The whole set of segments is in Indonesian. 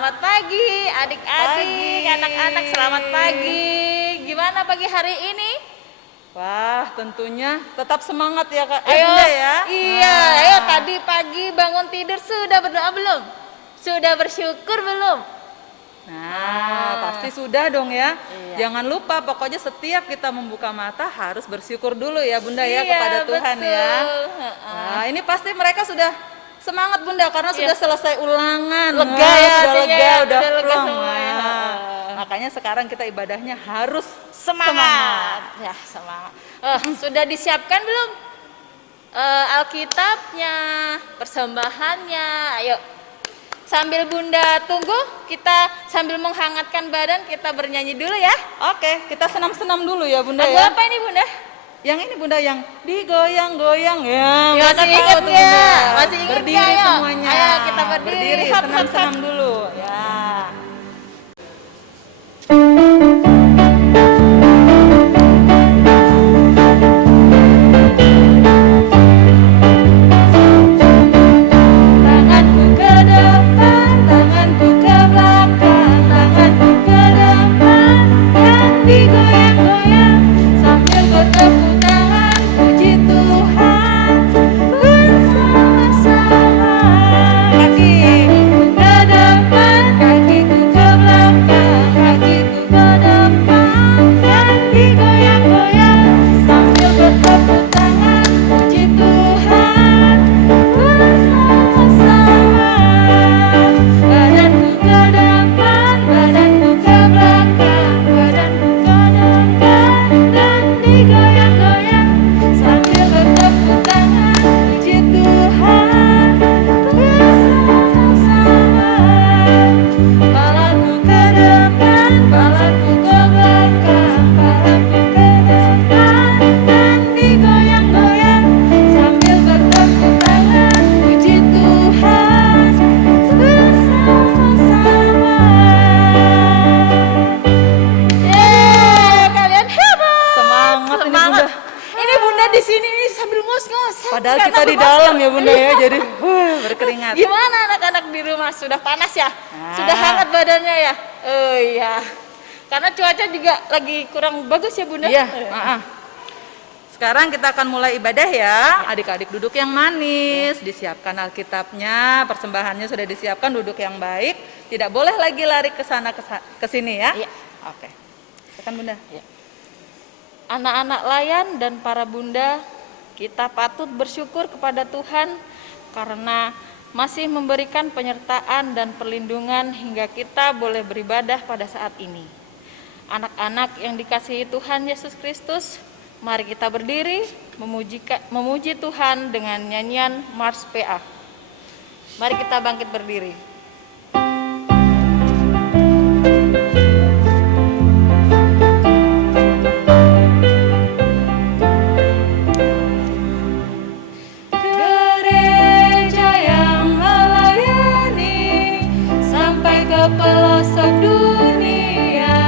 Selamat pagi adik-adik, anak-anak, selamat pagi. Gimana pagi hari ini? Wah, tentunya tetap semangat ya Kak. Ayo, Bunda ya. iya, ayo tadi pagi bangun tidur sudah berdoa belum? Sudah bersyukur belum? Pasti sudah dong ya. Iya. Jangan lupa pokoknya setiap kita membuka mata harus bersyukur dulu ya Bunda ya Iya, kepada Tuhan betul. ya. Nah, ini pasti mereka sudah semangat Bunda karena sudah selesai ulangan. Lega Wah, ya sudah artinya lega, ya, udah udah lega plong. semuanya. Nah, makanya sekarang kita ibadahnya harus Semangat. Ya, semangat. Sudah disiapkan belum? Alkitabnya, persembahannya. Ayo. Sambil Bunda tunggu, kita sambil menghangatkan badan kita bernyanyi dulu ya. Oke, kita senam-senam dulu ya Bunda Lagu ya. apa ini Bunda? Yang ini Bunda yang digoyang-goyang ya. Ya, Mana masih tahu ingat tuh, ya? Bunda. Masih ingat Berdiri ya? Ayo. semuanya. Ayo, kita berdiri. Hap, hap, senam-senam hap. dulu ya. Tanganku ke depan, tanganku ke belakang, tanganku ke depan dan digoyang-goyang sambil bertepuk tangan puji Tuhan bersama-sama. Kakiku ke depan, kakiku ke belakang, kakiku ke depan dan digoyang-goyang sambil bertepuk tangan puji Tuhan bersama-sama. Badanku ke depan, badanku ke belakang, badanku ke depan dan digoyang-goyang sambil bertepuk tangan puji Tuhan bersama-sama. Palaku ke depan, palaku ke belakang, palaku ke depan dan digoyang-goyang sambil bertepuk tangan puji Tuhan bersama-sama. Yeay, kalian hebat. Semangat ini Bunda. Ini Bunda di sini sambil ngos-ngos. Padahal Karena kita di bermasker. dalam ya Bunda ya, jadi berkeringat. Gimana anak-anak di rumah? Sudah panas ya? Nah. Sudah hangat badannya ya? Oh iya. Karena cuaca juga lagi kurang bagus ya Bunda? Iya, sekarang kita akan mulai ibadah ya. Adik-adik duduk yang manis, disiapkan Alkitabnya, persembahannya sudah disiapkan, duduk yang baik. Tidak boleh lagi lari ke sana ke sini ya. Iya. Oke. Silakan Bunda. Anak-anak layan dan para bunda, kita patut bersyukur kepada Tuhan karena masih memberikan penyertaan dan perlindungan hingga kita boleh beribadah pada saat ini. Anak-anak yang dikasihi Tuhan Yesus Kristus, mari kita berdiri memuji Tuhan dengan nyanyian Mars PA. Mari kita bangkit berdiri. Gereja yang melayani sampai ke pelosok dunia,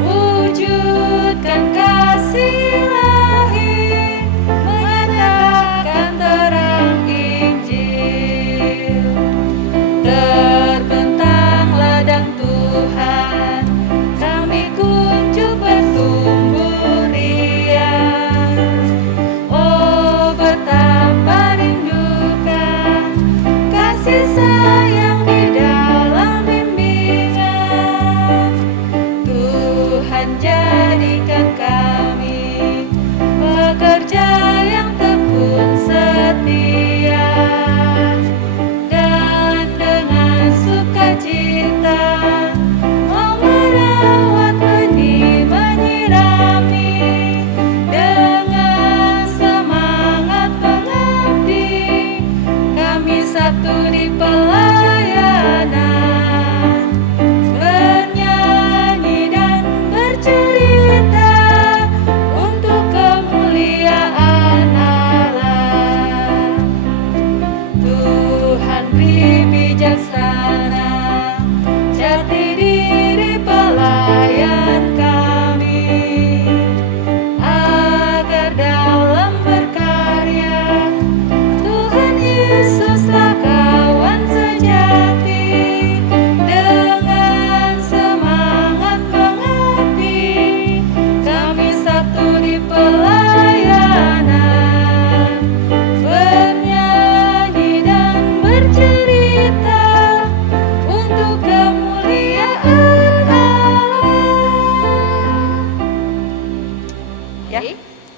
wujudkan kasih ilahi, menyatakan terang Injil.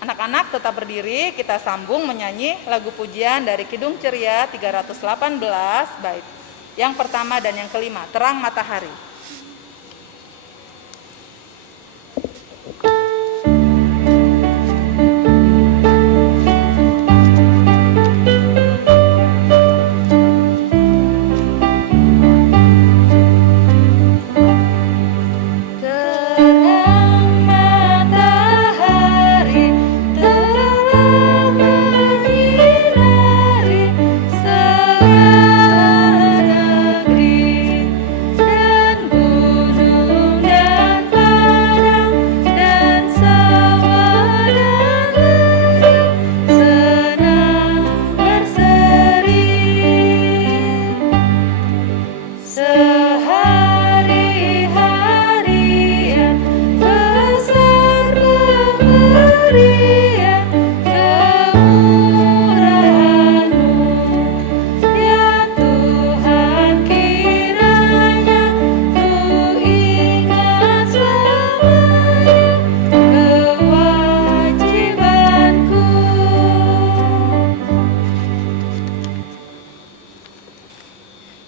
Anak-anak tetap berdiri, kita sambung menyanyi lagu pujian dari Kidung Ceria 318 bait yang pertama dan yang kelima, Terang Matahari.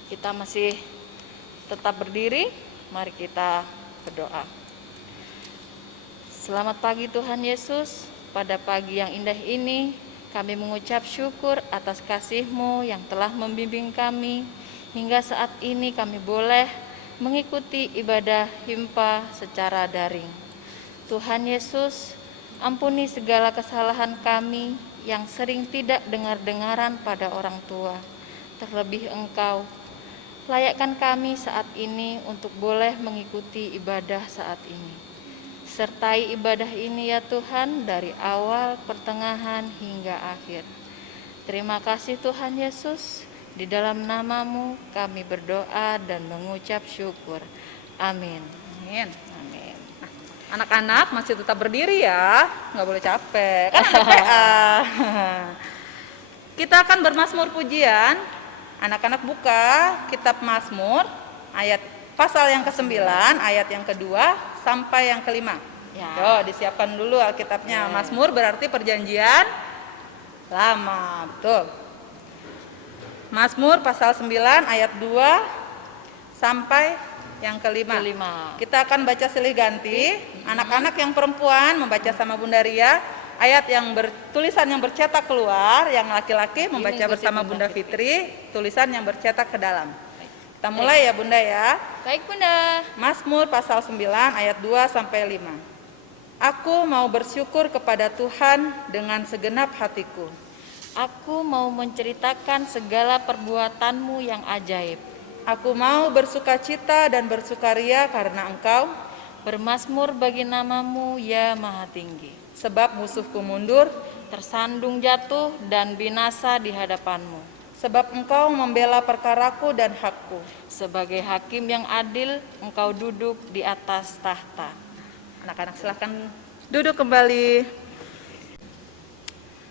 Kita masih tetap berdiri, mari kita berdoa. Selamat pagi Tuhan Yesus, pada pagi yang indah ini kami mengucap syukur atas kasih-Mu yang telah membimbing kami hingga saat ini kami boleh mengikuti ibadah himpa secara daring. Tuhan Yesus, ampuni segala kesalahan kami yang sering tidak dengar-dengaran pada orang tua, terlebih Engkau. Layakkan kami saat ini untuk boleh mengikuti ibadah saat ini. Sertai ibadah ini ya Tuhan dari awal, pertengahan, hingga akhir. Terima kasih Tuhan Yesus, di dalam nama-Mu kami berdoa dan mengucap syukur. Amin. Amin. Amin. Nah, anak-anak masih tetap berdiri ya, nggak boleh capek. Kan ada PA. Kita akan bermazmur pujian. Anak-anak buka kitab Mazmur ayat pasal yang ke-9, ayat yang kedua sampai yang kelima. Ya. Yo, disiapkan dulu Alkitabnya. Mazmur berarti perjanjian lama, betul. Mazmur pasal 9 ayat 2 sampai yang kelima. Kita akan baca silih ganti. Anak-anak yang perempuan membaca sama Bunda Ria ayat yang tulisan yang bercetak keluar, yang laki-laki membaca bersama Bunda Fitri, tulisan yang bercetak ke dalam. Kita mulai ya Bunda ya. Baik Bunda. Mazmur pasal 9 ayat 2 sampai 5. Aku mau bersyukur kepada Tuhan dengan segenap hatiku. Aku mau menceritakan segala perbuatan-Mu yang ajaib. Aku mau bersukacita dan bersukaria karena Engkau. Bermazmur bagi nama-Mu ya Maha Tinggi. Sebab musuhku mundur, tersandung jatuh dan binasa di hadapan-Mu. Sebab Engkau membela perkaraku dan hakku. Sebagai hakim yang adil, Engkau duduk di atas tahta. Anak-anak silahkan duduk kembali.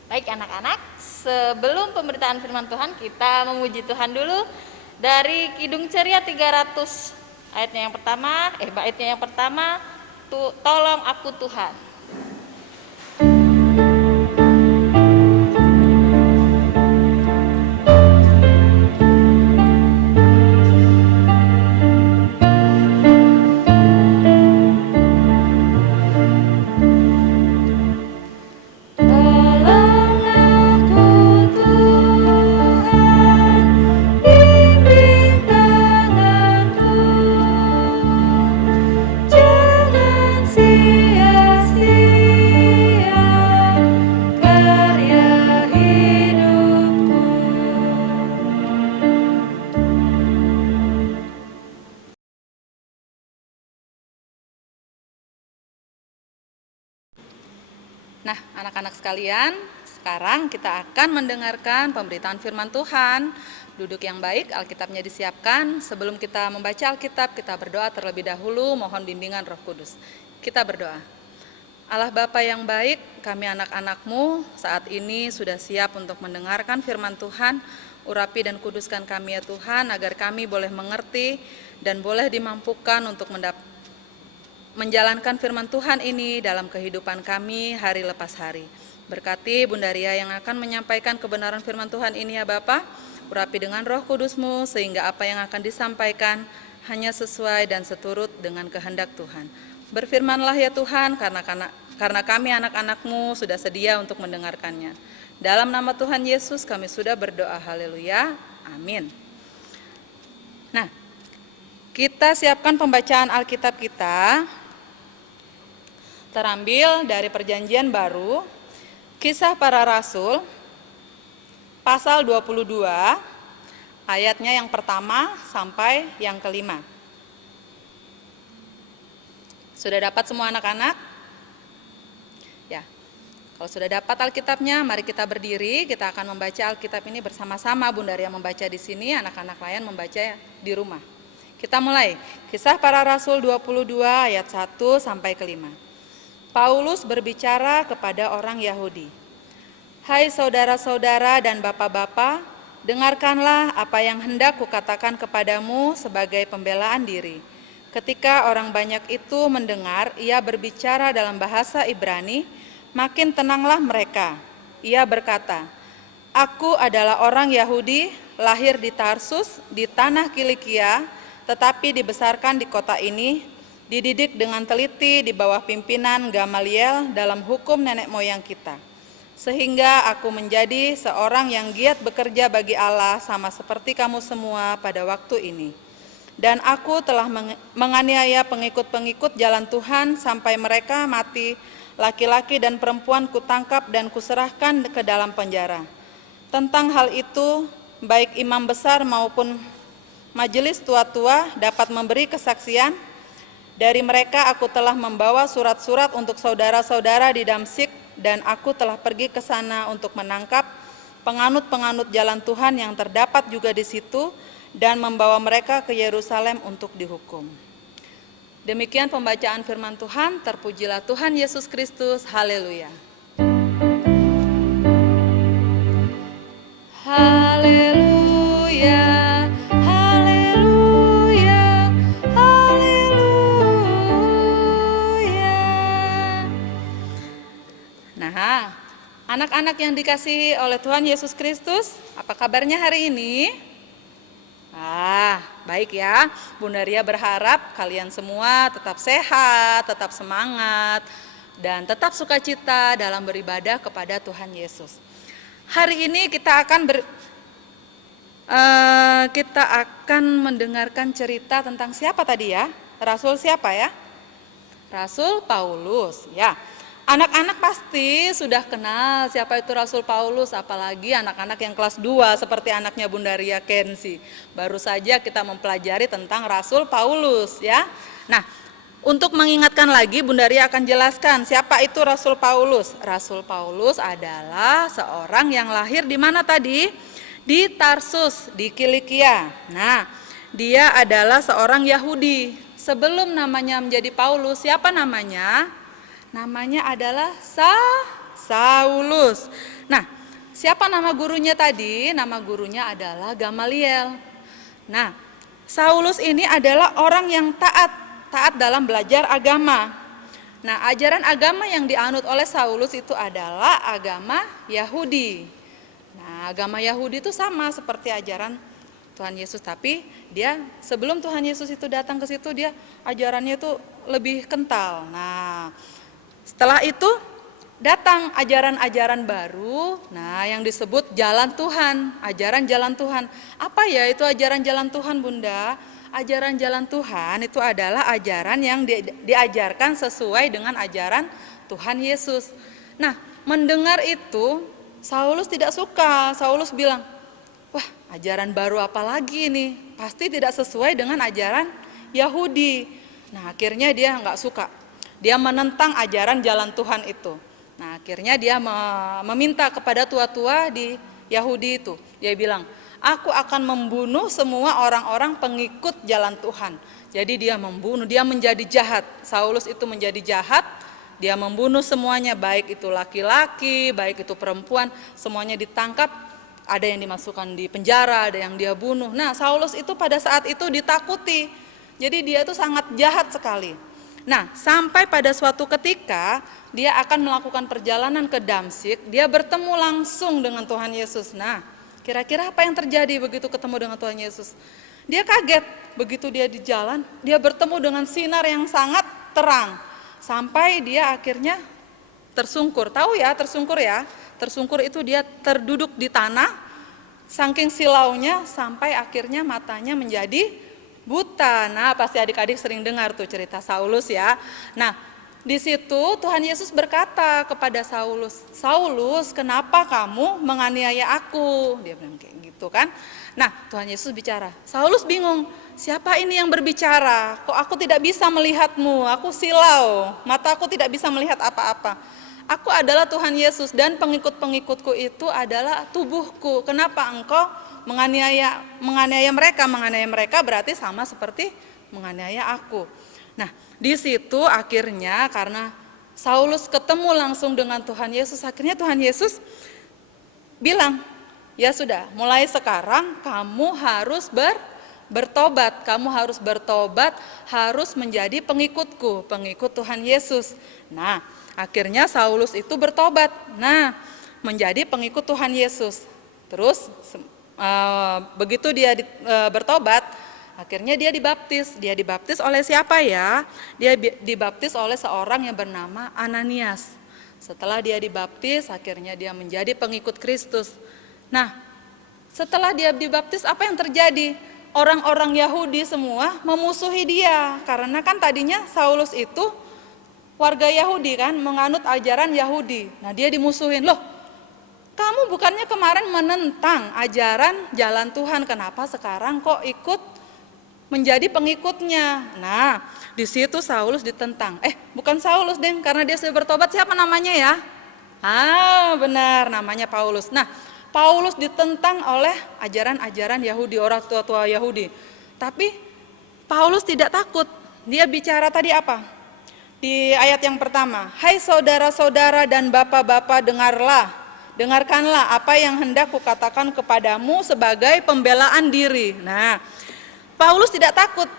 Baik anak-anak, sebelum pemberitaan firman Tuhan, kita memuji Tuhan dulu dari Kidung Ceria 300 baitnya yang pertama, tolong aku Tuhan. Nah, anak-anak sekalian, sekarang kita akan mendengarkan pemberitaan firman Tuhan. Duduk yang baik, Alkitabnya disiapkan. Sebelum kita membaca Alkitab, kita berdoa terlebih dahulu, mohon bimbingan Roh Kudus. Kita berdoa. Allah Bapa yang baik, kami anak-anak-Mu saat ini sudah siap untuk mendengarkan firman Tuhan. Urapi dan kuduskan kami ya Tuhan, agar kami boleh mengerti dan boleh dimampukan untuk menjalankan firman Tuhan ini dalam kehidupan kami hari lepas hari. Berkati Bunda Ria yang akan menyampaikan kebenaran firman Tuhan ini ya Bapa. Urapi dengan Roh Kudus-Mu sehingga apa yang akan disampaikan hanya sesuai dan seturut dengan kehendak Tuhan. Berfirmanlah ya Tuhan, karena kami anak-anak-Mu sudah sedia untuk mendengarkannya. Dalam nama Tuhan Yesus kami sudah berdoa, haleluya, amin. Nah, kita siapkan pembacaan Alkitab kita, terambil dari Perjanjian Baru, Kisah Para Rasul, pasal 22, ayatnya yang pertama sampai yang kelima. Sudah dapat semua anak-anak? Ya, kalau sudah dapat Alkitabnya, mari kita berdiri. Kita akan membaca Alkitab ini bersama-sama. Bunda Ria membaca di sini, anak-anak lain membaca di rumah. Kita mulai. Kisah Para Rasul 22 ayat 1 sampai ke 5. Paulus berbicara kepada orang Yahudi. Hai saudara-saudara dan bapak-bapak, dengarkanlah apa yang hendak kukatakan kepadamu sebagai pembelaan diri. Ketika orang banyak itu mendengar ia berbicara dalam bahasa Ibrani, makin tenanglah mereka. Ia berkata, aku adalah orang Yahudi, lahir di Tarsus, di tanah Kilikia, tetapi dibesarkan di kota ini, dididik dengan teliti di bawah pimpinan Gamaliel dalam hukum nenek moyang kita. Sehingga aku menjadi seorang yang giat bekerja bagi Allah sama seperti kamu semua pada waktu ini. Dan aku telah menganiaya pengikut-pengikut jalan Tuhan sampai mereka mati, laki-laki dan perempuan kutangkap dan kuserahkan ke dalam penjara. Tentang hal itu, baik imam besar maupun majelis tua-tua dapat memberi kesaksian. Dari mereka aku telah membawa surat-surat untuk saudara-saudara di Damsyik, dan aku telah pergi ke sana untuk menangkap penganut-penganut jalan Tuhan yang terdapat juga di situ, dan membawa mereka ke Yerusalem untuk dihukum. Demikian pembacaan firman Tuhan, terpujilah Tuhan Yesus Kristus, haleluya. Haleluya. Nah, anak-anak yang dikasihi oleh Tuhan Yesus Kristus, apa kabarnya hari ini? Baik ya. Bunda Ria berharap kalian semua tetap sehat, tetap semangat, dan tetap sukacita dalam beribadah kepada Tuhan Yesus. Hari ini kita akan mendengarkan cerita tentang siapa tadi ya? Rasul siapa ya? Rasul Paulus ya. Anak-anak pasti sudah kenal siapa itu Rasul Paulus, apalagi anak-anak yang kelas 2 seperti anaknya Bunda Ria Kensi. Baru saja kita mempelajari tentang Rasul Paulus ya. Nah, untuk mengingatkan lagi Bunda Ria akan jelaskan siapa itu Rasul Paulus. Rasul Paulus adalah seorang yang lahir di mana tadi? Di Tarsus, di Kilikia. Nah, dia adalah seorang Yahudi. Sebelum namanya menjadi Paulus, siapa namanya? Namanya adalah Saulus. Nah, siapa nama gurunya tadi? Nama gurunya adalah Gamaliel. Nah, Saulus ini adalah orang yang taat dalam belajar agama. Nah, ajaran agama yang dianut oleh Saulus itu adalah agama Yahudi. Nah, agama Yahudi itu sama seperti ajaran Tuhan Yesus, tapi dia sebelum Tuhan Yesus itu datang ke situ, dia ajarannya itu lebih kental. Nah, setelah itu datang ajaran-ajaran baru, nah yang disebut jalan Tuhan, ajaran jalan Tuhan. Apa ya itu ajaran jalan Tuhan, Bunda? Ajaran jalan Tuhan itu adalah ajaran yang diajarkan sesuai dengan ajaran Tuhan Yesus. Nah, mendengar itu, Saulus tidak suka. Saulus bilang, wah ajaran baru apa lagi ini? Pasti tidak sesuai dengan ajaran Yahudi. Nah, akhirnya dia nggak suka. Dia menentang ajaran jalan Tuhan itu. Nah, akhirnya dia meminta kepada tua-tua di Yahudi itu. Dia bilang, aku akan membunuh semua orang-orang pengikut jalan Tuhan. Jadi dia membunuh, dia menjadi jahat. Saulus itu menjadi jahat, dia membunuh semuanya, baik itu laki-laki, baik itu perempuan, semuanya ditangkap. Ada yang dimasukkan di penjara, ada yang dia bunuh. Nah, Saulus itu pada saat itu ditakuti. Jadi dia itu sangat jahat sekali. Nah, sampai pada suatu ketika dia akan melakukan perjalanan ke Damsyik, dia bertemu langsung dengan Tuhan Yesus. Nah, kira-kira apa yang terjadi begitu ketemu dengan Tuhan Yesus? Dia kaget, begitu dia di jalan, dia bertemu dengan sinar yang sangat terang. Sampai dia akhirnya tersungkur. Tahu ya, tersungkur ya? Tersungkur itu dia terduduk di tanah, saking silaunya sampai akhirnya matanya menjadi buta. Nah, pasti adik-adik sering dengar tuh cerita Saulus ya. Nah, di situ Tuhan Yesus berkata kepada Saulus, "Saulus, kenapa kamu menganiaya aku?" Dia bilang kayak gitu kan. Nah, Tuhan Yesus bicara. Saulus bingung, siapa ini yang berbicara? Kok aku tidak bisa melihatmu? Aku silau, mataku tidak bisa melihat apa-apa. Aku adalah Tuhan Yesus dan pengikut-pengikutku itu adalah tubuhku. Kenapa engkau menganiaya mereka? Menganiaya mereka berarti sama seperti menganiaya aku. Nah, di situ akhirnya karena Saulus ketemu langsung dengan Tuhan Yesus, akhirnya Tuhan Yesus bilang, "Ya sudah, mulai sekarang kamu harus bertobat. Kamu harus bertobat, harus menjadi pengikutku, pengikut Tuhan Yesus." Nah, akhirnya Saulus itu bertobat. Nah, menjadi pengikut Tuhan Yesus. Terus begitu dia bertobat, akhirnya dia dibaptis. Dia dibaptis oleh siapa ya? Dia dibaptis oleh seorang yang bernama Ananias. Setelah dia dibaptis, akhirnya dia menjadi pengikut Kristus. Nah, setelah dia dibaptis, apa yang terjadi? Orang-orang Yahudi semua memusuhi dia. Karena kan tadinya Saulus itu warga Yahudi kan, menganut ajaran Yahudi. Nah, dia dimusuhin. Loh, kamu bukannya kemarin menentang ajaran jalan Tuhan, kenapa sekarang kok ikut menjadi pengikutnya? Nah, di situ Saulus ditentang. Bukan Saulus deh, karena dia sudah bertobat, siapa namanya ya? Benar, namanya Paulus. Nah, Paulus ditentang oleh ajaran-ajaran Yahudi, orang tua-tua Yahudi. Tapi Paulus tidak takut. Dia bicara tadi apa? Di ayat yang pertama, "Hai saudara-saudara dan bapak-bapak, dengarkanlah apa yang hendak kukatakan kepadamu sebagai pembelaan diri." Nah, Paulus tidak takut.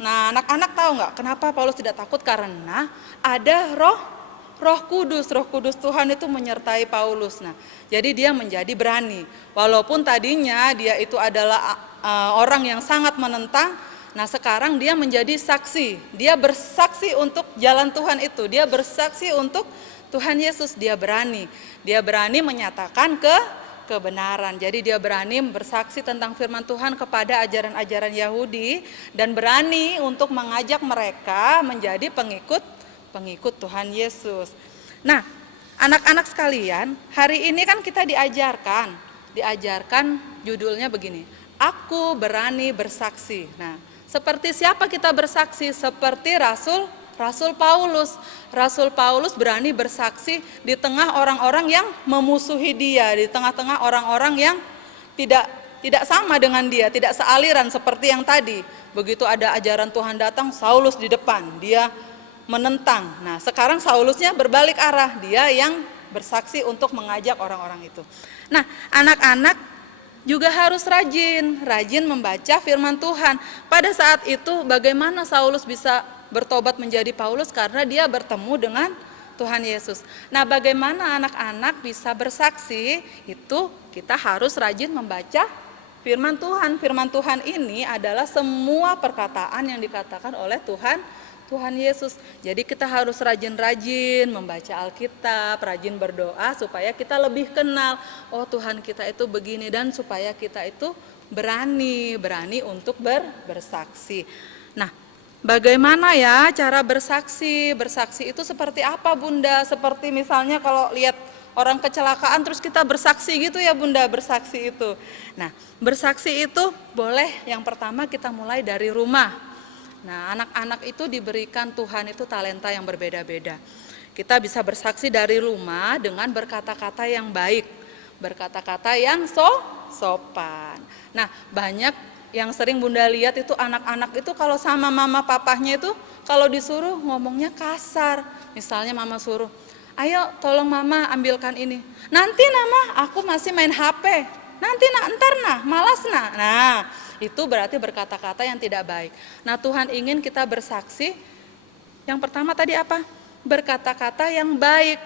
Nah, anak-anak tahu nggak kenapa Paulus tidak takut? Karena ada Roh Kudus Tuhan itu menyertai Paulus. Nah, jadi dia menjadi berani. Walaupun tadinya dia itu adalah orang yang sangat menentang, nah sekarang dia menjadi saksi. Dia bersaksi untuk jalan Tuhan itu. Dia bersaksi untuk Tuhan Yesus. Dia berani menyatakan kebenaran. Jadi dia berani bersaksi tentang firman Tuhan kepada ajaran-ajaran Yahudi dan berani untuk mengajak mereka menjadi pengikut Tuhan Yesus. Nah, anak-anak sekalian, hari ini kan kita diajarkan judulnya begini, "Aku berani bersaksi." Nah, seperti siapa kita bersaksi? Seperti Rasul Paulus. Rasul Paulus berani bersaksi di tengah orang-orang yang memusuhi dia, di tengah-tengah orang-orang yang tidak sama dengan dia, tidak sealiran seperti yang tadi. Begitu ada ajaran Tuhan datang, Saulus di depan, dia menentang. Nah, sekarang Saulusnya berbalik arah, dia yang bersaksi untuk mengajak orang-orang itu. Nah, anak-anak juga harus rajin membaca firman Tuhan. Pada saat itu bagaimana Saulus bisa bertobat menjadi Paulus? Karena dia bertemu dengan Tuhan Yesus. Nah, bagaimana anak-anak bisa bersaksi? Itu kita harus rajin membaca firman Tuhan. Firman Tuhan ini adalah semua perkataan yang dikatakan oleh Tuhan Yesus. Jadi kita harus rajin-rajin membaca Alkitab, rajin berdoa supaya kita lebih kenal, oh Tuhan kita itu begini, dan supaya kita itu berani untuk bersaksi. Nah, bagaimana ya cara bersaksi? Bersaksi itu seperti apa, Bunda? Seperti misalnya kalau lihat orang kecelakaan terus kita bersaksi gitu ya, Bunda, bersaksi itu. Nah, bersaksi itu boleh yang pertama kita mulai dari rumah. Nah, anak-anak itu diberikan Tuhan itu talenta yang berbeda-beda. Kita bisa bersaksi dari rumah dengan berkata-kata yang baik, berkata-kata yang sopan. Nah, banyak yang sering Bunda lihat itu anak-anak itu kalau sama mama papahnya itu kalau disuruh ngomongnya kasar. Misalnya mama suruh, "Ayo tolong mama ambilkan ini." "Nanti mama, aku masih main HP." "Nanti ntar malas Nah, itu berarti berkata-kata yang tidak baik. Nah, Tuhan ingin kita bersaksi Yang pertama tadi apa? Berkata-kata yang baik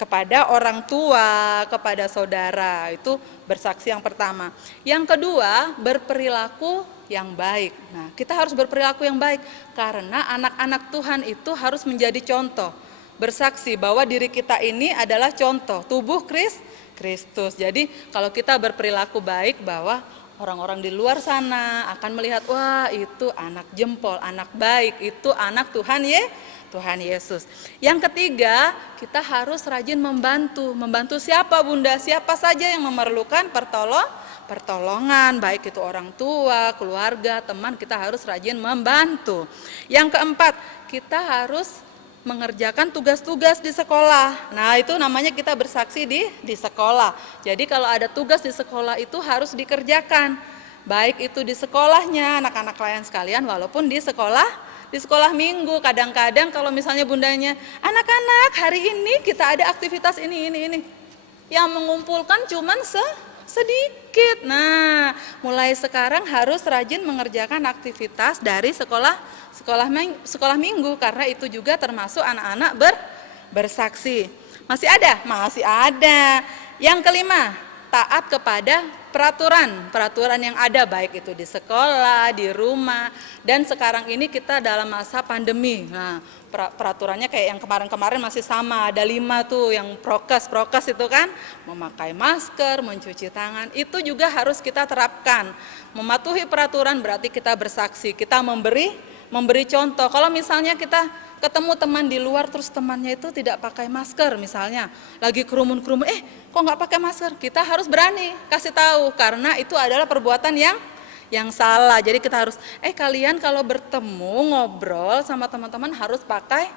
kepada orang tua, kepada saudara. Itu bersaksi yang pertama. Yang kedua, berperilaku yang baik. Nah, kita harus berperilaku yang baik karena anak-anak Tuhan itu harus menjadi contoh. Bersaksi bahwa diri kita ini adalah contoh tubuh Kristus. Jadi kalau kita berperilaku baik bahwa orang-orang di luar sana akan melihat, wah itu anak jempol, anak baik, itu anak Tuhan Yesus. Yang ketiga, kita harus rajin membantu. Membantu siapa Bunda? Siapa saja yang memerlukan pertolongan, baik itu orang tua, keluarga, teman, kita harus rajin membantu. Yang keempat, kita harus mengerjakan tugas-tugas di sekolah. Nah, itu namanya kita bersaksi di sekolah. Jadi kalau ada tugas di sekolah itu harus dikerjakan. Baik itu di sekolahnya anak-anak klien sekalian, walaupun di sekolah minggu. Kadang-kadang kalau misalnya bundanya, anak-anak hari ini kita ada aktivitas ini. Yang mengumpulkan cuman sedikit. Nah, mulai sekarang harus rajin mengerjakan aktivitas dari sekolah minggu karena itu juga termasuk anak-anak bersaksi. Masih ada? Masih ada. Yang kelima, taat kepada peraturan yang ada baik itu di sekolah, di rumah, dan sekarang ini kita dalam masa pandemi. Nah, peraturannya kayak yang kemarin-kemarin masih sama, ada 5 tuh yang prokes itu kan, memakai masker, mencuci tangan, itu juga harus kita terapkan. Mematuhi peraturan berarti kita bersaksi, kita memberi contoh. Kalau misalnya kita ketemu teman di luar terus temannya itu tidak pakai masker misalnya, lagi kerumun-kerumun, kok nggak pakai masker? Kita harus berani kasih tahu karena itu adalah perbuatan yang salah. Jadi kita harus, kalian kalau bertemu ngobrol sama teman-teman harus pakai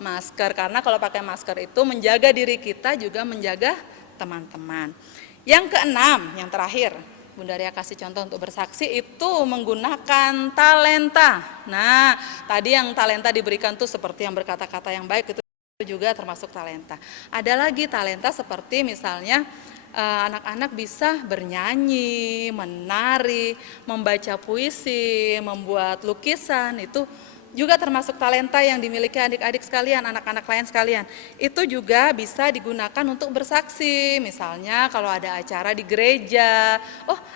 masker karena kalau pakai masker itu menjaga diri kita juga menjaga teman-teman. Yang keenam, yang terakhir, Bunda Ria kasih contoh untuk bersaksi itu menggunakan talenta. Nah, tadi yang talenta diberikan tuh seperti yang berkata-kata yang baik itu juga termasuk talenta. Ada lagi talenta seperti misalnya anak-anak bisa bernyanyi, menari, membaca puisi, membuat lukisan, itu juga termasuk talenta yang dimiliki adik-adik sekalian, anak-anak klien sekalian. Itu juga bisa digunakan untuk bersaksi. Misalnya kalau ada acara di gereja,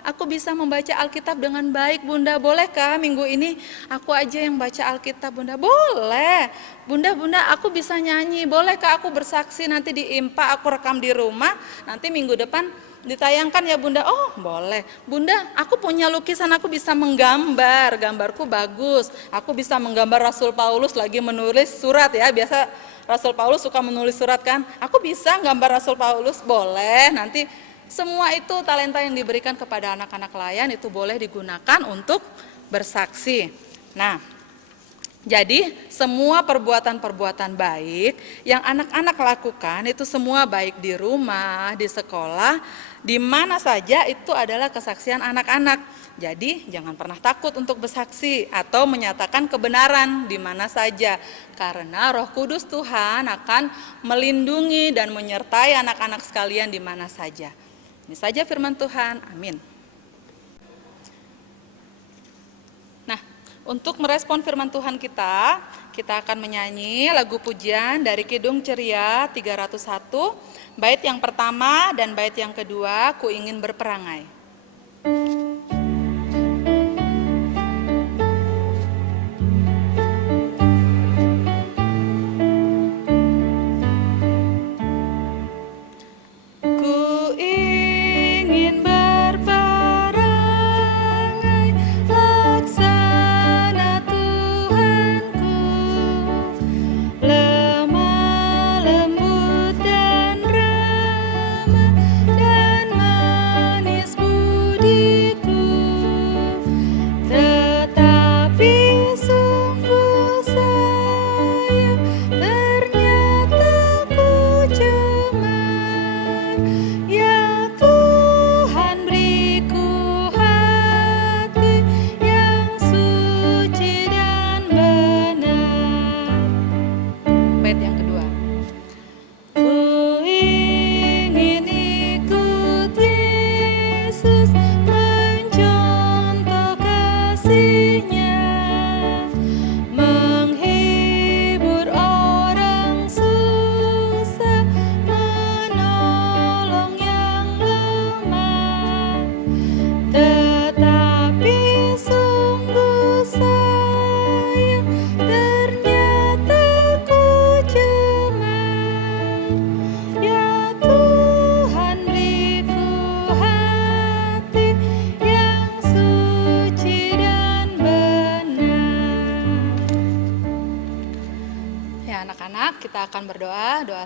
aku bisa membaca Alkitab dengan baik Bunda, bolehkah minggu ini aku aja yang baca Alkitab Bunda? Boleh. Bunda, aku bisa nyanyi, bolehkah aku bersaksi nanti di IMPA, aku rekam di rumah, nanti minggu depan ditayangkan ya Bunda? Oh boleh. Bunda, aku punya lukisan, aku bisa menggambar, gambarku bagus, aku bisa menggambar Rasul Paulus lagi menulis surat ya, biasa Rasul Paulus suka menulis surat kan, aku bisa gambar Rasul Paulus, boleh. Nanti semua itu talenta yang diberikan kepada anak-anak klien itu boleh digunakan untuk bersaksi. Nah, jadi semua perbuatan-perbuatan baik yang anak-anak lakukan itu semua baik di rumah, di sekolah, di mana saja itu adalah kesaksian anak-anak. Jadi jangan pernah takut untuk bersaksi atau menyatakan kebenaran di mana saja. Karena Roh Kudus Tuhan akan melindungi dan menyertai anak-anak sekalian di mana saja. Ini saja firman Tuhan, amin. Untuk merespon firman Tuhan kita akan menyanyi lagu pujian dari Kidung Ceria 301, bait yang pertama dan bait yang kedua, Ku Ingin Berperangai. Lembut dan ramah dan manis.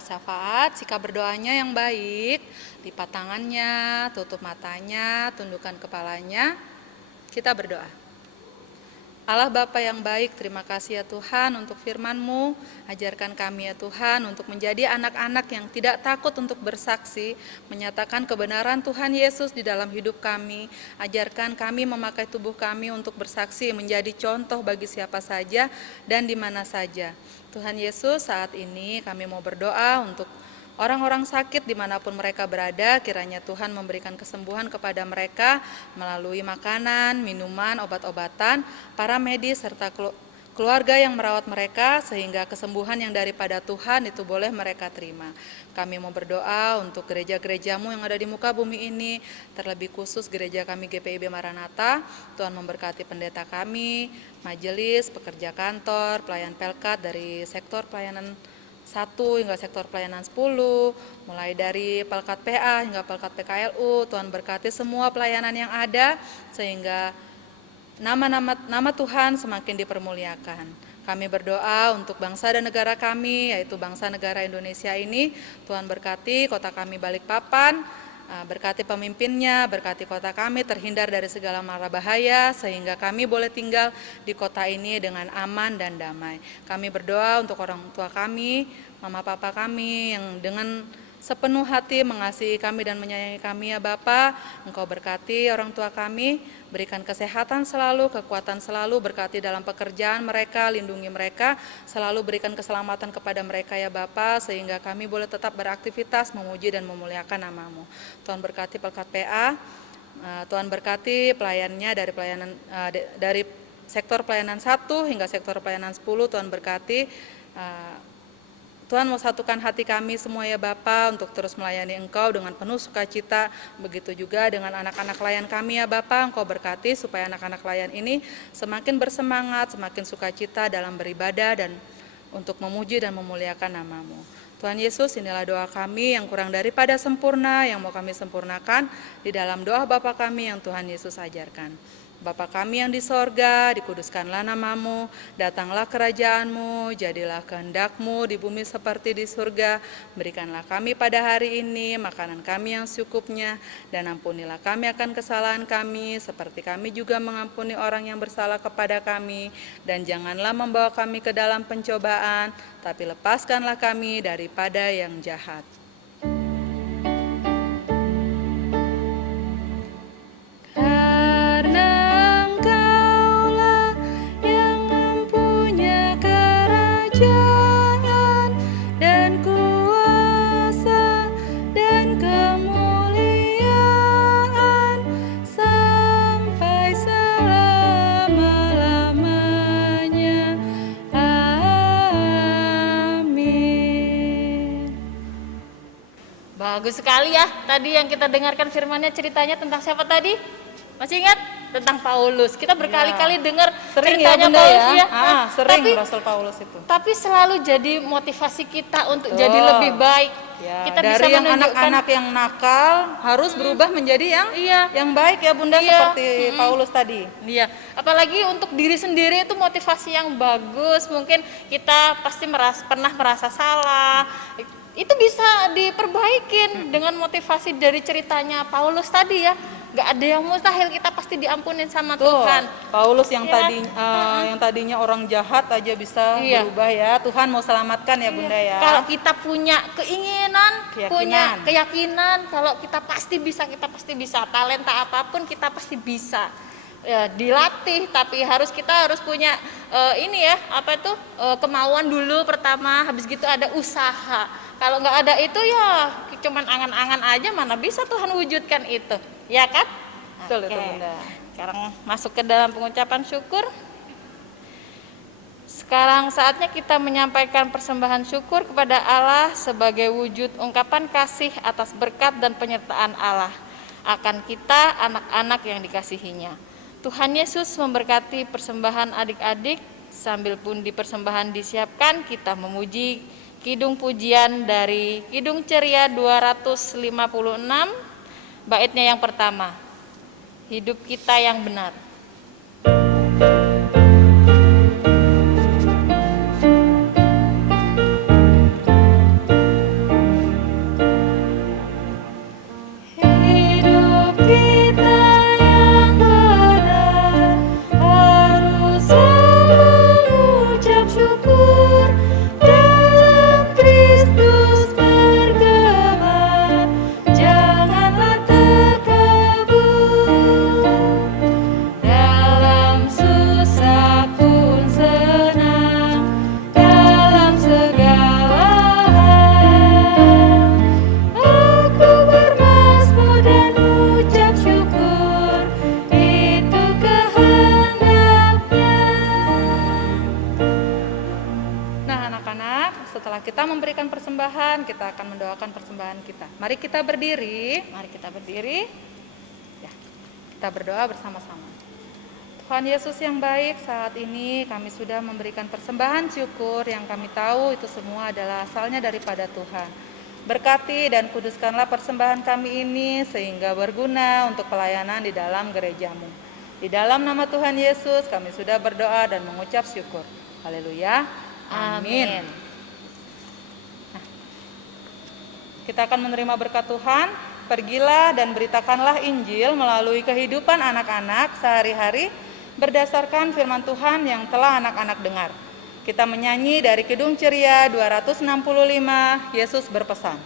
syafaat, sikap berdoanya yang baik, lipat tangannya, tutup matanya, tundukkan kepalanya. Kita berdoa. Allah Bapa yang baik, terima kasih ya Tuhan untuk firman-Mu. Ajarkan kami ya Tuhan untuk menjadi anak-anak yang tidak takut untuk bersaksi, menyatakan kebenaran Tuhan Yesus di dalam hidup kami. Ajarkan kami memakai tubuh kami untuk bersaksi, menjadi contoh bagi siapa saja dan di mana saja. Tuhan Yesus, saat ini kami mau berdoa untuk orang-orang sakit dimanapun mereka berada, kiranya Tuhan memberikan kesembuhan kepada mereka melalui makanan, minuman, obat-obatan, para medis, serta keluarga yang merawat mereka, sehingga kesembuhan yang daripada Tuhan itu boleh mereka terima. Kami mau berdoa untuk gereja-gereja-Mu yang ada di muka bumi ini, terlebih khusus gereja kami GPIB Maranatha. Tuhan memberkati pendeta kami, majelis, pekerja kantor, pelayan Pelkat dari sektor pelayanan 1 hingga sektor pelayanan 10, mulai dari Pelkat PA hingga Pelkat PKLU. Tuhan berkati semua pelayanan yang ada sehingga nama Tuhan semakin dipermuliakan. Kami berdoa untuk bangsa dan negara kami, yaitu bangsa negara Indonesia ini. Tuhan berkati kota kami Balikpapan, berkati pemimpinnya, berkati kota kami terhindar dari segala mara bahaya, sehingga kami boleh tinggal di kota ini dengan aman dan damai. Kami berdoa untuk orang tua kami, mama papa kami yang dengan sepenuh hati mengasihi kami dan menyayangi kami ya Bapa. Engkau berkati orang tua kami, berikan kesehatan selalu, kekuatan selalu, berkati dalam pekerjaan mereka, lindungi mereka, selalu berikan keselamatan kepada mereka ya Bapa, sehingga kami boleh tetap beraktivitas, memuji dan memuliakan nama-Mu. Tuhan berkati Pelkat PA, Tuhan berkati pelayannya dari sektor pelayanan 1 hingga sektor pelayanan 10, Tuhan berkati. Tuhan mau satukan hati kami semua ya Bapa untuk terus melayani Engkau dengan penuh sukacita. Begitu juga dengan anak-anak layan kami ya Bapa, Engkau berkati supaya anak-anak layan ini semakin bersemangat, semakin sukacita dalam beribadah dan untuk memuji dan memuliakan nama-Mu. Tuhan Yesus, inilah doa kami yang kurang daripada sempurna, yang mau kami sempurnakan di dalam doa Bapa kami yang Tuhan Yesus ajarkan. Bapa kami yang di sorga, dikuduskanlah nama-Mu, datanglah kerajaan-Mu, jadilah kehendak-Mu di bumi seperti di surga. Berikanlah kami pada hari ini makanan kami yang secukupnya, dan ampunilah kami akan kesalahan kami, seperti kami juga mengampuni orang yang bersalah kepada kami. Dan janganlah membawa kami ke dalam pencobaan, tapi lepaskanlah kami daripada yang jahat. Bagus sekali ya, tadi yang kita dengarkan firmannya ceritanya tentang siapa tadi? Masih ingat? Tentang Paulus. Kita berkali-kali dengar ceritanya Bunda, Paulus ya. Sering Rasul Paulus itu. Tapi selalu jadi motivasi kita untuk jadi lebih baik. Ya, kita dari bisa yang anak-anak yang nakal harus berubah menjadi yang baik ya Bunda, seperti Paulus tadi. Iya, apalagi untuk diri sendiri itu motivasi yang bagus. Mungkin kita pasti pernah merasa salah. Itu bisa diperbaikin dengan motivasi dari ceritanya Paulus tadi ya. Gak ada yang mustahil, kita pasti diampunin sama Tuhan. Paulus yang yang tadinya orang jahat aja bisa berubah ya. Tuhan mau selamatkan ya Bunda ya. Kalau kita punya keinginan, punya keyakinan, kalau kita pasti bisa, talenta apapun kita pasti bisa. Ya, dilatih, tapi kita harus punya kemauan dulu pertama, habis gitu ada usaha. Kalau nggak ada itu ya cuman angan-angan aja, mana bisa Tuhan wujudkan itu, ya kan? Betul itu Bunda. Sekarang masuk ke dalam pengucapan syukur. Sekarang saatnya kita menyampaikan persembahan syukur kepada Allah sebagai wujud ungkapan kasih atas berkat dan penyertaan Allah akan kita anak-anak yang dikasihinya. Tuhan Yesus memberkati persembahan adik-adik. Sambil pundi persembahan disiapkan, kita memuji kidung pujian dari Kidung Ceria 256, baitnya yang pertama, hidup kita yang benar. persembahan, kita akan mendoakan persembahan kita. Mari kita berdiri. Mari kita berdiri. Ya, kita berdoa bersama-sama. Tuhan Yesus yang baik, saat ini kami sudah memberikan persembahan syukur yang kami tahu itu semua adalah asalnya daripada Tuhan. Berkati dan kuduskanlah persembahan kami ini sehingga berguna untuk pelayanan di dalam gerejamu. Di dalam nama Tuhan Yesus kami sudah berdoa dan mengucap syukur. Haleluya. Amin. Nah, kita akan menerima berkat Tuhan. Pergilah dan beritakanlah Injil melalui kehidupan anak-anak sehari-hari berdasarkan firman Tuhan yang telah anak-anak dengar. Kita menyanyi dari Kidung Ceria 265, Yesus berpesan.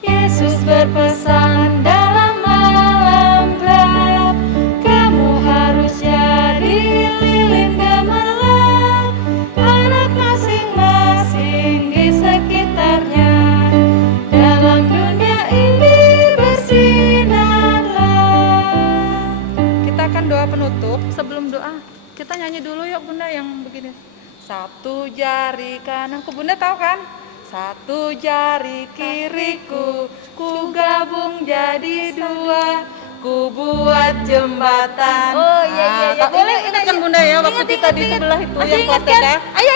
Yesus berpesan dalam malam gelap, kamu harus jadi lilin gemerlap, anak masing-masing di sekitarnya, dalam dunia ini bersinarlah. Kita akan doa penutup. Sebelum doa, kita nyanyi dulu yuk Bunda yang begini. Satu jari kananku, Bunda tahu kan? Satu jari kiriku, ku gabung jadi dua, ku buat jembatan. Oh iya. Boleh ingat kan Bunda ya, waktu kita di sebelah itu Masih yang ingat kelas TK? kan? Ayo.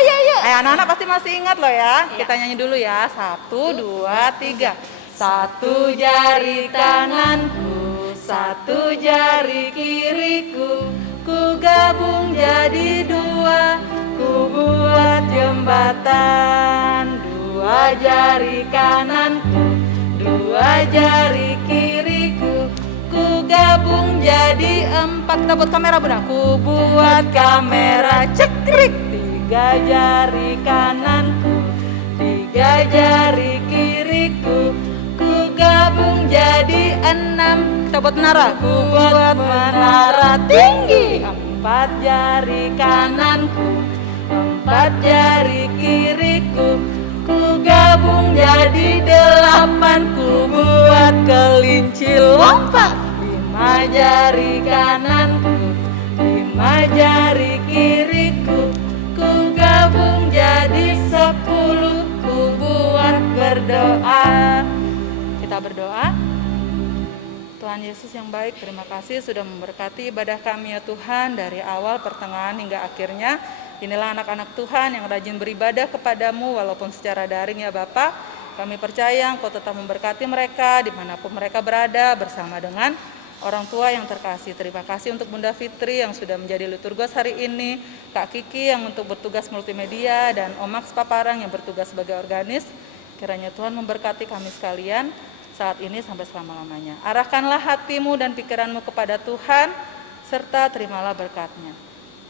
Anak-anak pasti masih ingat loh ya. Iya. Kita nyanyi dulu ya. 1, 2, 3. Satu jari kananku, satu jari kiriku, ku gabung jadi dua, ku buat jembatan. Dua jari kananku, dua jari kiriku, ku gabung jadi 4. Kita buat kamera Bunda. Ku buat kamera cekrik. 3 jari kananku, 3 jari kiriku, ku gabung jadi 6. Kita buat menara. Ku buat menara tinggi. 4 jari kananku, 4 jari kiriku, ku gabung jadi 8. Ku buat kelinci lompat. 5 jari kananku, 5 jari kiriku, ku gabung jadi 10. Ku buat berdoa. Kita berdoa. Tuhan Yesus yang baik, terima kasih sudah memberkati ibadah kami ya Tuhan, dari awal, pertengahan hingga akhirnya. Inilah anak-anak Tuhan yang rajin beribadah kepadamu walaupun secara daring ya Bapa. Kami percaya Engkau tetap memberkati mereka dimanapun mereka berada bersama dengan orang tua yang terkasih. Terima kasih untuk Bunda Fitri yang sudah menjadi liturgos hari ini, Kak Kiki yang untuk bertugas multimedia, dan Om Max Paparang yang bertugas sebagai organis. Kiranya Tuhan memberkati kami sekalian saat ini sampai selama-lamanya. Arahkanlah hatimu dan pikiranmu kepada Tuhan, serta terimalah berkat-Nya.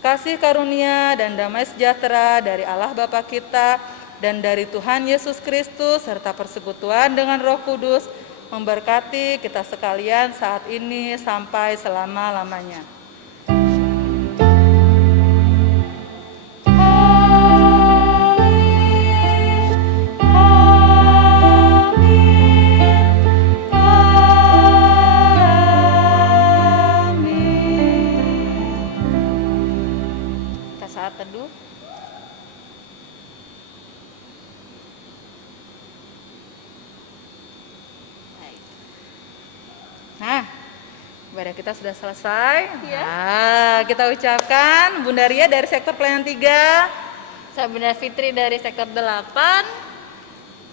Kasih karunia dan damai sejahtera dari Allah Bapa kita dan dari Tuhan Yesus Kristus serta persekutuan dengan Roh Kudus memberkati kita sekalian saat ini sampai selama-lamanya. Teduh. Nah, ibadah kita sudah selesai. Ya. Nah, kita ucapkan Bunda Ria dari sektor pelayanan 3. Saya Bunda Fitri dari sektor 8.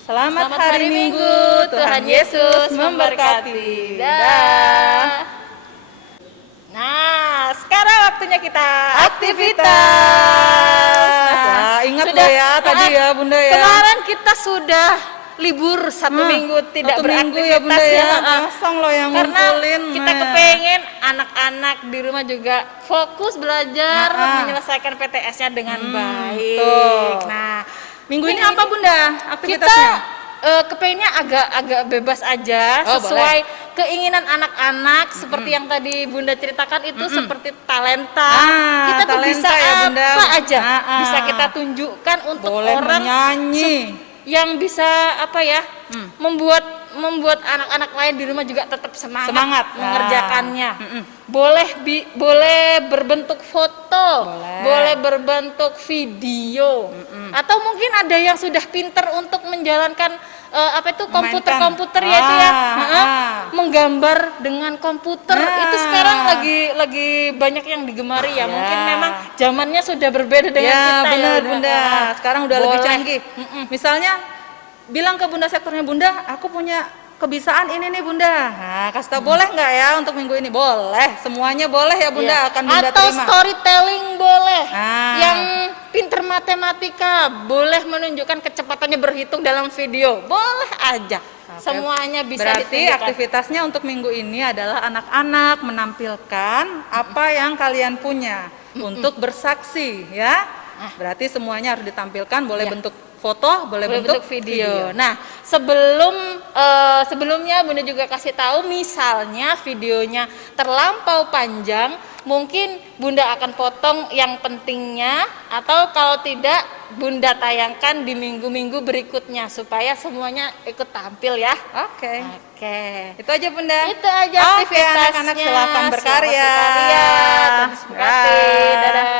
Selamat hari Minggu. Tuhan Yesus memberkati. Dah. Nah, sekarang waktunya kita aktivitas. Nah, ingat loh ya tadi ya Bunda ya. Kemarin kita sudah libur 1 minggu tidak beraktivitas ya Bunda ya. Maaf. Kosong loh yang Karena ngumpulin. kita kepengen anak-anak di rumah juga fokus belajar menyelesaikan PTS-nya dengan baik. Tuh. Nah, Minggu ini apa Bunda aktivitasnya? Kepengennya agak bebas aja, sesuai keinginan anak-anak, seperti yang tadi Bunda ceritakan itu, seperti talenta. Kita tuh talenta bisa ya, Bunda. apa aja bisa kita tunjukkan untuk boleh orang menyanyi yang bisa membuat membuat anak-anak lain di rumah juga tetap semangat Nah. mengerjakannya. Boleh berbentuk foto, boleh berbentuk video, atau mungkin ada yang sudah pinter untuk menjalankan komputer ya itu ya, menggambar dengan komputer. Itu sekarang lagi banyak yang digemari ya. Mungkin memang zamannya sudah berbeda dengan kita benar, ya. Bunda. Sekarang udah lebih Boleh. canggih. Misalnya bilang ke Bunda sektornya, Bunda, aku punya kebiasaan ini nih Bunda. Nah, kasih tahu boleh nggak ya untuk minggu ini? Boleh, semuanya boleh ya Bunda, Iya. akan Bunda Atau terima. storytelling boleh. Nah. Yang pinter matematika boleh menunjukkan kecepatannya berhitung dalam video, boleh aja. Semuanya bisa Berarti ditunjukkan. aktivitasnya untuk minggu ini adalah anak-anak menampilkan apa yang kalian punya untuk bersaksi ya. Berarti semuanya harus ditampilkan, boleh Iya. bentuk foto, boleh bentuk video. Nah, sebelumnya Bunda juga kasih tahu, misalnya videonya terlampau panjang, mungkin Bunda akan potong yang pentingnya, atau kalau tidak Bunda tayangkan di minggu-minggu berikutnya supaya semuanya ikut tampil ya. Oke. Oke. Itu aja Bunda. Itu aja Oke, aktivitasnya. anak-anak silakan berkarya. Selamat berkarya. Terima kasih. Bye. Dadah.